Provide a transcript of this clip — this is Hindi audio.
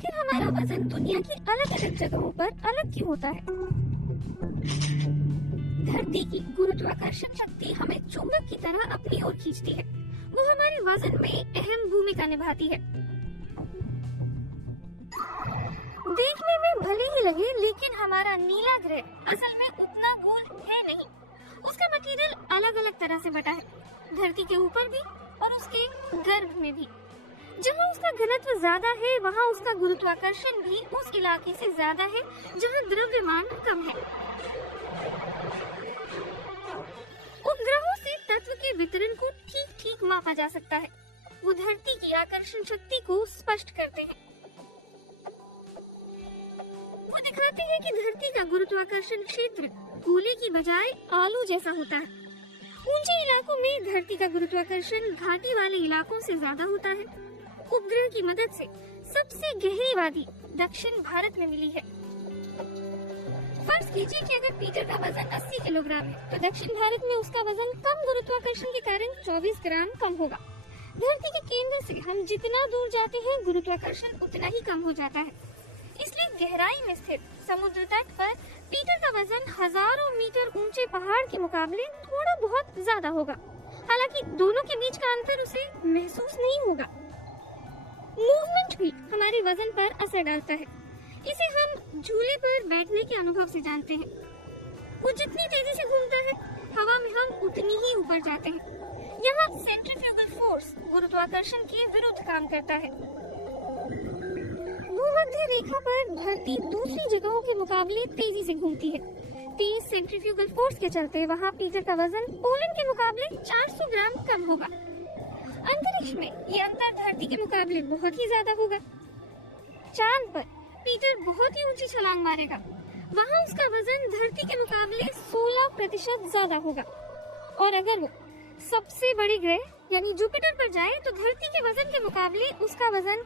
आखिर हमारा वजन दुनिया की अलग अलग जगहों पर अलग क्यों होता है? धरती की गुरुत्वाकर्षण शक्ति हमें चुंबक की तरह अपनी ओर खींचती है। वो हमारे वजन में अहम भूमिका निभाती है। देखने में भले ही लगे, लेकिन हमारा नीला ग्रह असल में उतना गोल है नहीं। उसका मटेरियल अलग अलग तरह से बटा है, धरती के ऊपर भी और उसके गर्भ में भी। जहाँ उसका घनत्व ज्यादा है, वहाँ उसका गुरुत्वाकर्षण भी उस इलाके से ज्यादा है जहाँ द्रव्यमान कम है। उपग्रहों से तत्व के वितरण को ठीक ठीक मापा जा सकता है। वो धरती की आकर्षण शक्ति को स्पष्ट करते हैं। वो दिखाते हैं कि धरती का गुरुत्वाकर्षण क्षेत्र गोले की बजाय आलू जैसा होता है। ऊंचे इलाकों में धरती का गुरुत्वाकर्षण घाटी वाले इलाकों से ज्यादा होता है। उपग्रह की मदद से सबसे गहरी वादी दक्षिण भारत में मिली है। फर्ज कीजिए कि अगर पीटर का वजन 80 किलोग्राम है, तो दक्षिण भारत में उसका वजन कम गुरुत्वाकर्षण के कारण 24 ग्राम कम होगा। धरती के केंद्र से हम जितना दूर जाते हैं, गुरुत्वाकर्षण उतना ही कम हो जाता है। इसलिए गहराई में स्थित समुद्र तट पर पीटर का वजन हजारों मीटर ऊंचे पहाड़ के मुकाबले थोड़ा बहुत ज्यादा होगा। हालांकि दोनों के बीच का अंतर उसे महसूस नहीं होगा। मूवमेंट भी हमारे वजन पर असर डालता है। इसे हम झूले पर बैठने के अनुभव से जानते हैं। वो जितनी तेजी से घूमता है, हवा में हम उतनी ही ऊपर जाते हैं। यहाँ सेंट्रीफ्यूगल फोर्स गुरुत्वाकर्षण के विरुद्ध काम करता है। भूमध्य रेखा पर धरती दूसरी जगहों के मुकाबले तेजी से घूमती है। तेज सेंट्रीफ्यूगल फोर्स के चलते वहाँ पीटर का वजन पोलैंड के मुकाबले 400 ग्राम कम होगा। अंतरिक्ष में ये अंतर धरती के मुकाबले बहुत ही ज्यादा होगा। चांद पर पीटर बहुत ही ऊंची छलांग मारेगा। वहाँ उसका वजन धरती के मुकाबले 16% ज्यादा होगा। और अगर वो सबसे बड़े ग्रह यानी जुपिटर पर जाए, तो धरती के वजन के मुकाबले उसका वजन